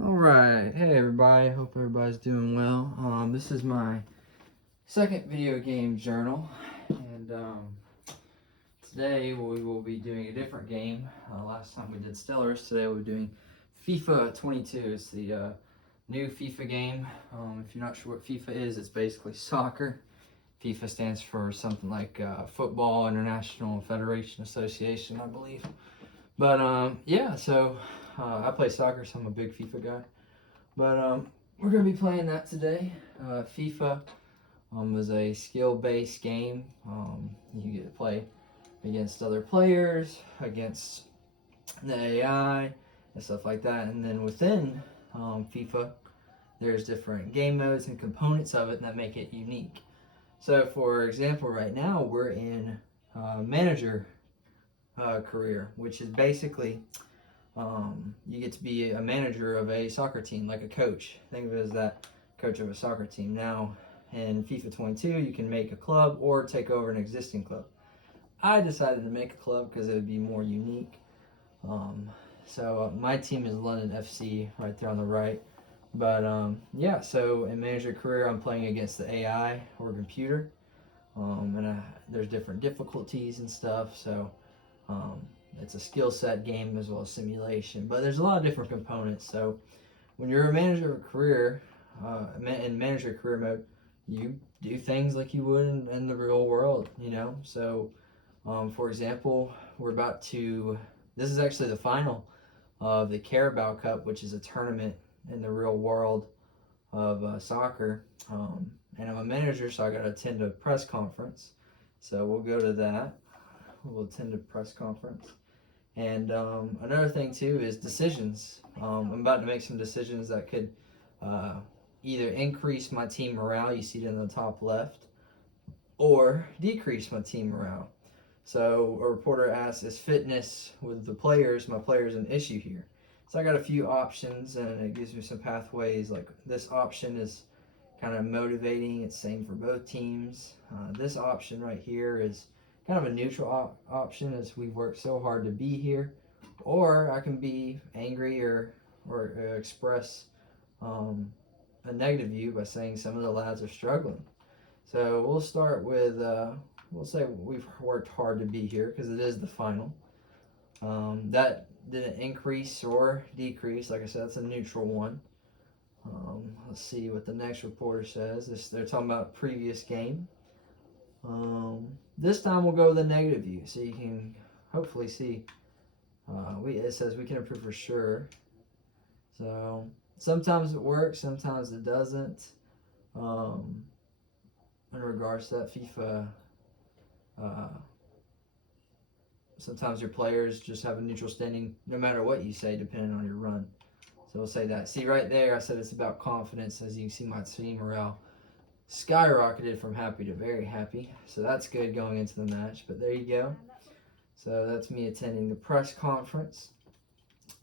Alright, hey everybody, hope everybody's doing well. This is my second video game journal, and today we will be doing a different game. Last time we did Stellars, today we'll be doing FIFA 22. It's the new FIFA game. If you're not sure what FIFA is, it's basically soccer. FIFA stands for something like Football International Federation Association, I believe. But yeah, so I play soccer, so I'm a big FIFA guy. But we're going to be playing that today. FIFA is a skill-based game. You get to play against other players, against the AI, and stuff like that. And then within FIFA, there's different game modes and components of it that make it unique. So, for example, right now we're in manager career, which is basically you get to be a manager of a soccer team, like a coach. Think of it as that coach of a soccer team. Now, in FIFA 22, you can make a club or take over an existing club. I decided to make a club because it would be more unique. So my team is London FC, right there on the right. But yeah, so in manager career, I'm playing against the AI or computer. And there's different difficulties and stuff. So it's a skill set game as well as simulation, but there's a lot of different components. So when you're a manager of a career, in manager career mode, you do things like you would in the real world, you know. So for example, this is actually the final of the Carabao Cup, which is a tournament in the real world of soccer. And I'm a manager, so I got to attend a press conference. So we'll go to that. We'll attend a press conference. And another thing too is decisions. I'm about to make some decisions that could either increase my team morale, you see it in the top left, or decrease my team morale. So a reporter asks, is fitness with my players, an issue here? So I got a few options, and it gives me some pathways. Like this option is kind of motivating. It's same for both teams. This option right here is kind of a neutral option, as we've worked so hard to be here. Or I can be angry or express a negative view by saying some of the lads are struggling. So we'll start with, we'll say we've worked hard to be here because it is the final. That didn't increase or decrease. Like I said, it's a neutral one. Let's see what the next reporter says. They're talking about previous game. This time we'll go with a negative view, so you can hopefully see. It says we can improve for sure. So sometimes it works, sometimes it doesn't. In regards to that, FIFA, sometimes your players just have a neutral standing no matter what you say, depending on your run. So we'll say that. See right there, I said it's about confidence. As you can see, my team morale skyrocketed from happy to very happy. So that's good going into the match. But there you go. So that's me attending the press conference.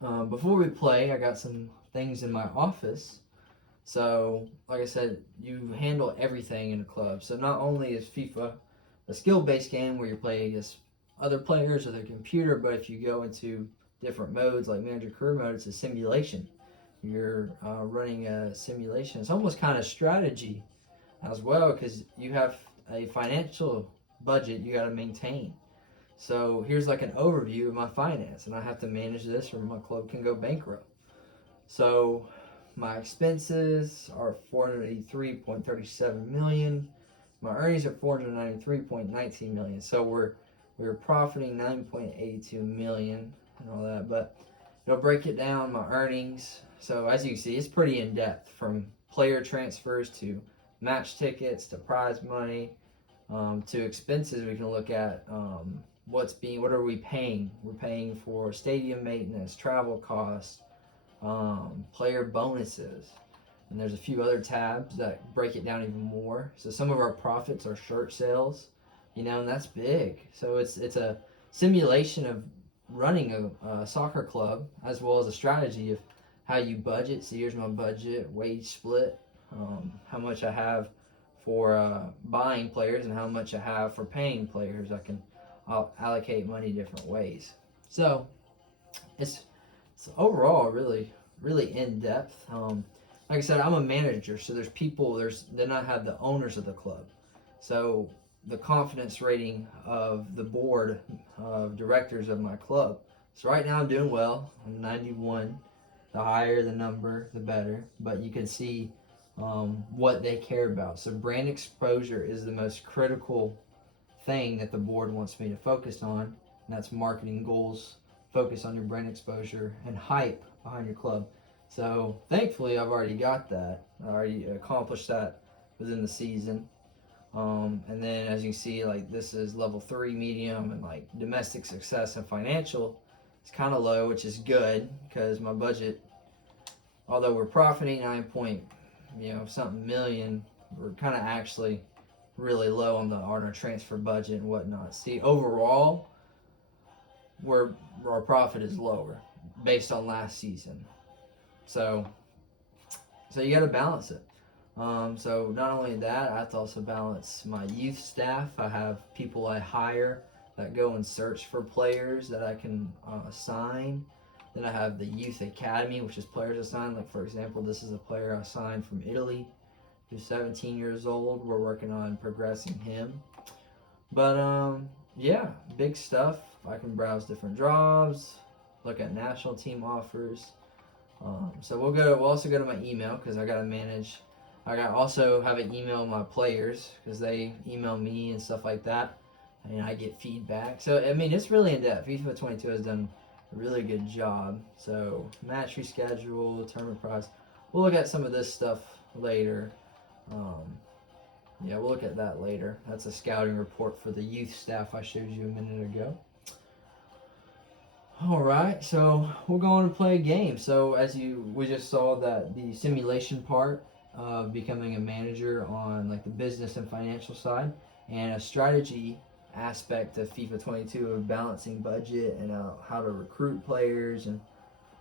Before we play, I got some things in my office. So, like I said, you handle everything in a club. So not only is FIFA a skill-based game where you're playing against other players or their computer, but if you go into different modes like manager career mode, it's a simulation. You're running a simulation. It's almost kind of strategy as well, because you have a financial budget you got to maintain. So here's like an overview of my finance, and I have to manage this or my club can go bankrupt. So my expenses are 483.37 million. My earnings are 493.19 million. So we're profiting 9.82 million and all that, but it'll break it down, my earnings. So as you can see, it's pretty in depth, from player transfers to match tickets to prize money, to expenses. We can look at what are we paying? We're paying for stadium maintenance, travel costs, player bonuses, and there's a few other tabs that break it down even more. So some of our profits are shirt sales, you know, and that's big. So it's a simulation of running a soccer club, as well as a strategy of how you budget. So here's my budget, wage split, how much I have for buying players and how much I have for paying players. I'll allocate money different ways. So it's overall really really in depth. Like I said, I'm a manager, so there's people. Then I have the owners of the club, so the confidence rating of the board of directors of my club. So right now I'm doing well. I'm 91. The higher the number, the better. But you can see what they care about. So brand exposure is the most critical thing that the board wants me to focus on, and that's marketing goals. Focus on your brand exposure and hype behind your club. So thankfully, I've already got that. I already accomplished that within the season. And then as you can see, like this is level 3 medium, and like domestic success and financial is kind of low, which is good because my budget, although we're profiting 9 point, something million, we're kind of actually really low on our transfer budget and whatnot. See, overall, our profit is lower based on last season. So you got to balance it. So not only that, I have to also balance my youth staff. I have people I hire that go and search for players that I can assign. Then I have the youth academy, which is players assigned. Like for example, this is a player I signed from Italy, who's 17 years old. We're working on progressing him. But yeah, big stuff. I can browse different jobs, look at national team offers. So we'll also go to my email because I gotta manage. Also have an email my players because they email me and stuff like that, and I get feedback. So I mean, it's really in depth. FIFA 22 has done a really good job. So match reschedule, tournament prize. We'll look at some of this stuff later. Yeah, we'll look at that later. That's a scouting report for the youth staff I showed you a minute ago. Alright, so we'll go on and play a game. So we just saw that the simulation part of becoming a manager on like the business and financial side, and a strategy aspect of FIFA 22 of balancing budget and how to recruit players and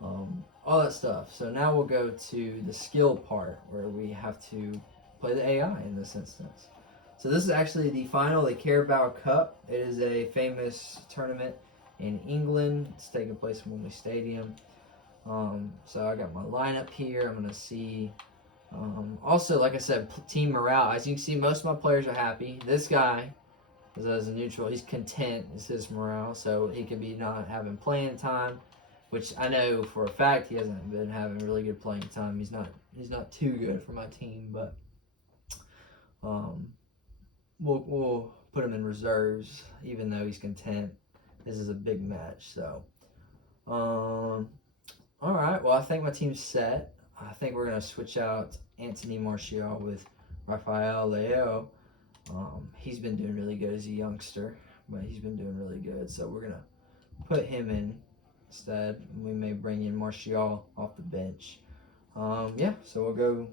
all that stuff. So now we'll go to the skill part where we have to play the AI in this instance. So this is actually the final, the Carabao Cup. It is a famous tournament in England. It's taking place in Wembley Stadium. So I got my lineup here. I'm going to see. Also, like I said, team morale. As you can see, most of my players are happy. This guy, as a neutral, he's content. Is his morale. So he could be not having playing time, which I know for a fact he hasn't been having really good playing time. He's not too good for my team, but we'll put him in reserves even though he's content. This is a big match, so all right. Well, I think my team's set. I think we're gonna switch out Anthony Martial with Rafael Leao. He's been doing really good as a youngster, but he's been doing really good. So we're gonna put him in instead. We may bring in Martial off the bench. Yeah. So we'll go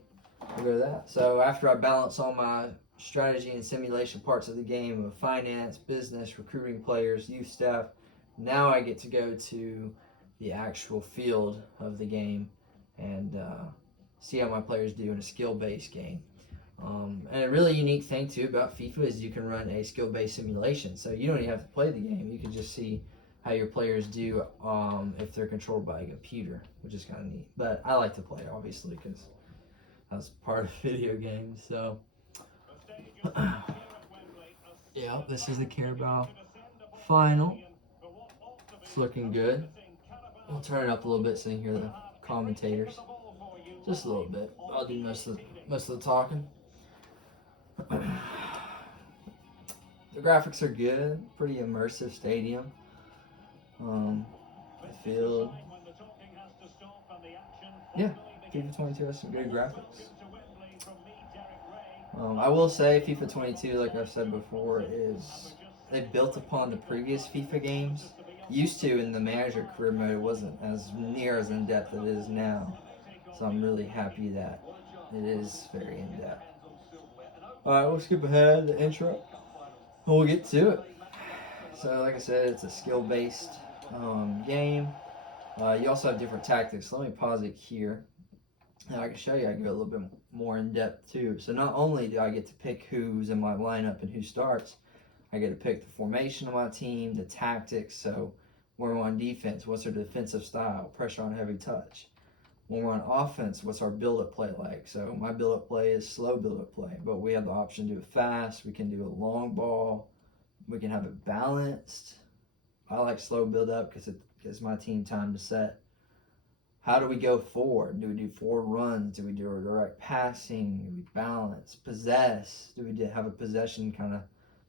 to that. So after I balance all my strategy and simulation parts of the game of finance, business, recruiting players, youth staff, now I get to go to the actual field of the game and see how my players do in a skill-based game. And a really unique thing too about FIFA is you can run a skill-based simulation, so you don't even have to play the game. You can just see how your players do if they're controlled by a computer, which is kind of neat. But I like to play, obviously, because that's part of video games. So yeah, this is the Carabao final. It's looking good. I'll turn it up a little bit so you can hear the commentators. Just a little bit. I'll do most of the talking. The graphics are good. Pretty immersive stadium. The field. Yeah, FIFA 22 has some good graphics. I will say FIFA 22, like I've said before, they built upon the previous FIFA games. Used to in the manager career mode, it wasn't as near as in depth as it is now. So I'm really happy that it is very in depth. Alright, we'll skip ahead the intro. And we'll get to it. So like I said, it's a skill-based game. You also have different tactics. Let me pause it here. Now I can show you, I go a little bit more in depth too. So not only do I get to pick who's in my lineup and who starts, I get to pick the formation of my team, the tactics, so where I'm on defense, what's their defensive style, pressure on heavy touch, when we're on offense, what's our build-up play like? So my build-up play is slow build-up play, but we have the option to do it fast. We can do a long ball. We can have it balanced. I like slow build-up because it gives my team time to set. How do we go forward? Do we do 4 runs? Do we do a direct passing? Do we balance? Possess? Do we have a possession kind of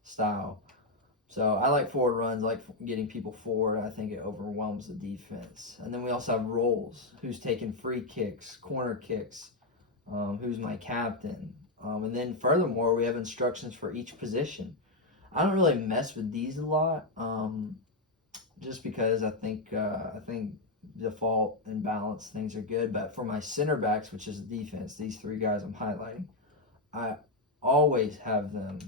style? So I like forward runs, I like getting people forward. I think it overwhelms the defense. And then we also have roles. Who's taking free kicks, corner kicks, who's my captain. And then furthermore, we have instructions for each position. I don't really mess with these a lot, just because I think default and balance things are good. But for my center backs, which is the defense, these 3 guys I'm highlighting, I always have them.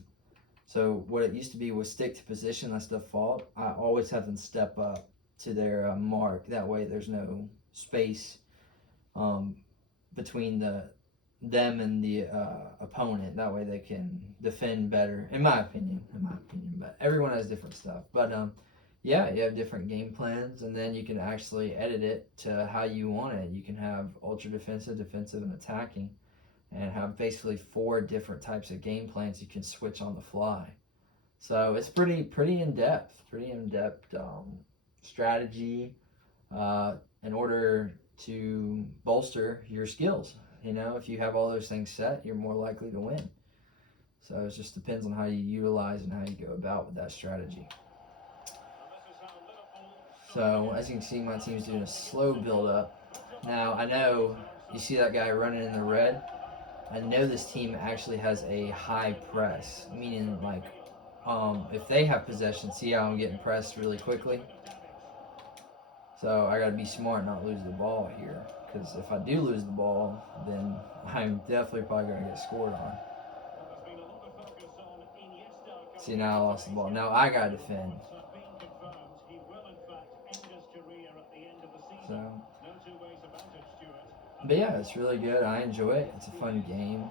So what it used to be was stick to position, that's default. I always have them step up to their mark. That way there's no space between them and the opponent. That way they can defend better, in my opinion. But everyone has different stuff. But yeah, you have different game plans, and then you can actually edit it to how you want it. You can have ultra defensive, defensive, and attacking, and have basically 4 different types of game plans you can switch on the fly. So it's pretty in-depth, strategy in order to bolster your skills. You know, if you have all those things set, you're more likely to win. So it just depends on how you utilize and how you go about with that strategy. So as you can see, my team's doing a slow build-up. Now I know you see that guy running in the red. I know this team actually has a high press, meaning like if they have possession, see how I'm getting pressed really quickly? So I got to be smart and not lose the ball here, because if I do lose the ball, then I'm definitely probably going to get scored on. See, now I lost the ball. Now I got to defend. So, but yeah, it's really good. I enjoy it. It's a fun game,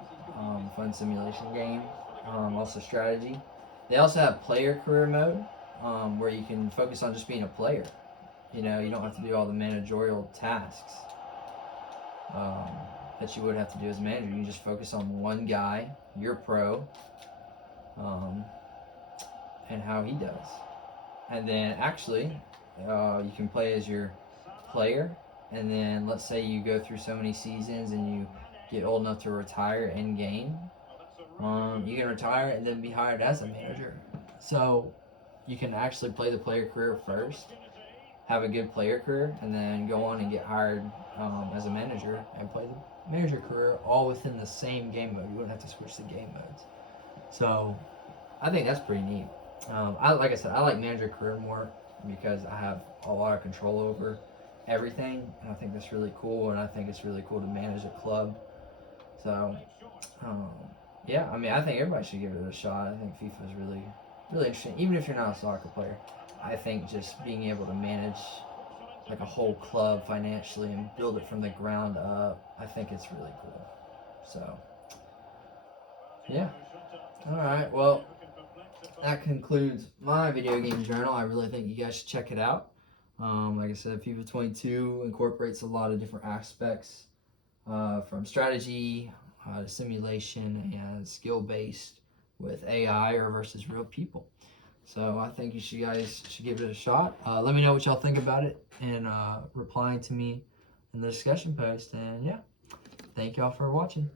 fun simulation game. Also strategy. They also have player career mode, where you can focus on just being a player. You know, you don't have to do all the managerial tasks that you would have to do as a manager. You just focus on one guy, your pro, and how he does. And then actually, you can play as your player, and then let's say you go through so many seasons and you get old enough to retire in game, you can retire and then be hired as a manager. So you can actually play the player career first, have a good player career, and then go on and get hired as a manager and play the manager career all within the same game mode. You wouldn't have to switch the game modes. So I think that's pretty neat. Like I said, I like manager career more because I have a lot of control over everything, and I think that's really cool, and I think it's really cool to manage a club. So yeah, I mean, I think everybody should give it a shot. I think FIFA is really interesting, even if you're not a soccer player. I think just being able to manage like a whole club financially and build it from the ground up, I think it's really cool. So yeah, all right, well, that concludes my video game journal. I really think you guys should check it out. Like I said, FIFA 22 incorporates a lot of different aspects, from strategy to simulation and skill-based with AI or versus real people. So I think you guys should give it a shot. Let me know what y'all think about it and replying to me in the discussion post. And yeah, thank y'all for watching.